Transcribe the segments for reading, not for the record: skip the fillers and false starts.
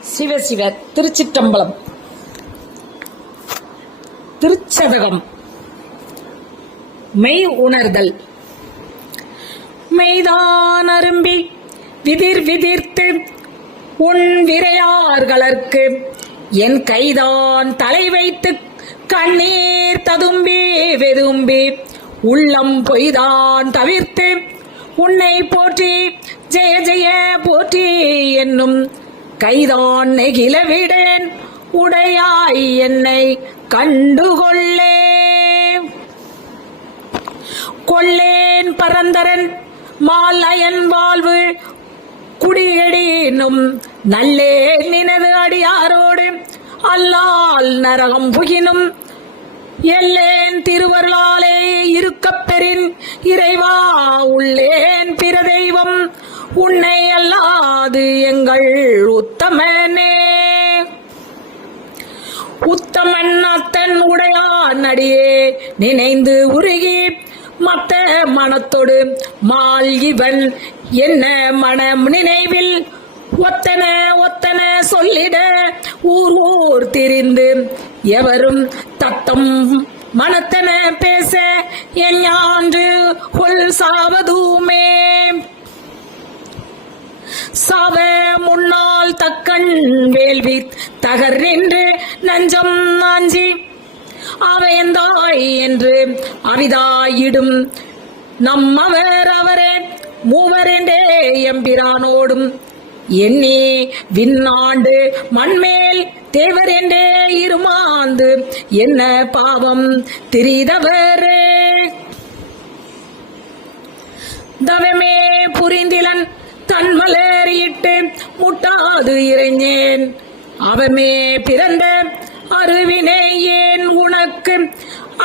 சிவ சிவ. திருச்சிற்றம்பலம். திருச்சதகம். மெய் உணர்தல். மெய்தான் அரும்பி விதிர் விதிர்த்து உன் விரையார்களற்கு என் கைதான் தலை வைத்து கண்ணீர் ததும்பி வெதும்பி உள்ளம் பொய்தான் தவிர்த்து உன்னை போற்றி ஜெய ஜெய போற்றி என்னும் கைதான் நெகிழ விடேன் உடையாய் என்னை கண்டுகொள்ளே. கொள்ளேன் பரந்தரன் மாலயன் வாழ்வு குடியடினும் நல்லே நினது அடியாரோடு அல்லால் நரகம் புகினும் எல்லேன் திருவருளாலே இருக்கப் பெறின் இறைவா உள்ளேன் பிற தெய்வம் உன்னை அல்லாது எங்கள் உத்தமனே. உத்தமன் அத்தன் உடையான் அடியே நினைந்து உருகி மத்த மனத்தொடு மால் இவன் என்ன மனம் நினைவில் ஒத்தன ஒத்தன சொல்லிட ஊர் ஊர் திரிந்து எவரும் தத்தம் மனத்தன பேச என் ஞான்று கொள் சாவதுமே. சாவ முன்னால் தக்கன் வேள்வி தகர் நின்று நஞ்சம் நாஞ்சி அவையந்தாய் என்று அவிதாயிடும் நம்மவர் அவரே மூவரெண்டே எம்பிரானோடும் எண்ணி விண்ணாண்டு மண்மேல் தேவரெண்டே இருமாந்து என்ன பாவம் திரிதவரே. தவமே புரிந்திலன் தன்மலரிட்டு முட்டாது இறைஞ்சேன் அவமே பிறந்த அருவினை ஏன் உனக்கு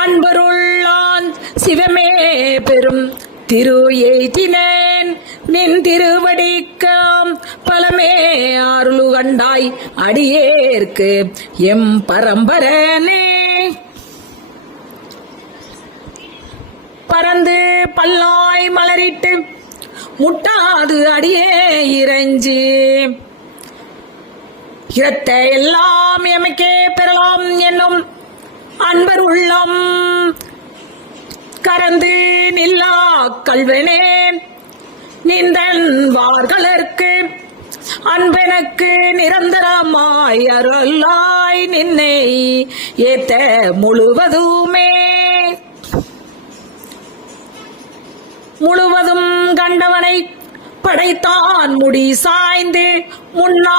அன்பருள்ளான் சிவமே பெரும் திரு எய்தினேன் நின் திருவடிக்காம் பலமே அருளு கண்டாய் அடியேற்கு எம் பரம்பரனே. பறந்து பல்லாய் மலரிட்டு முட்டாது அடியே இறைஞ்சி இரத்த எல்லாம் எமக்கே பெறலாம் என்னும் அன்பர் உள்ளம் கரந்து நில்லா கல்வனே நின்றன் வார்களற்கு அன்பெனக்கு நிரந்தரமாய் அருளாய் நின்னை ஏத்த முழுவதுமே. முழுவதும் கண்டவனை படைத்தான் முடி சாய்ந்து முன்னா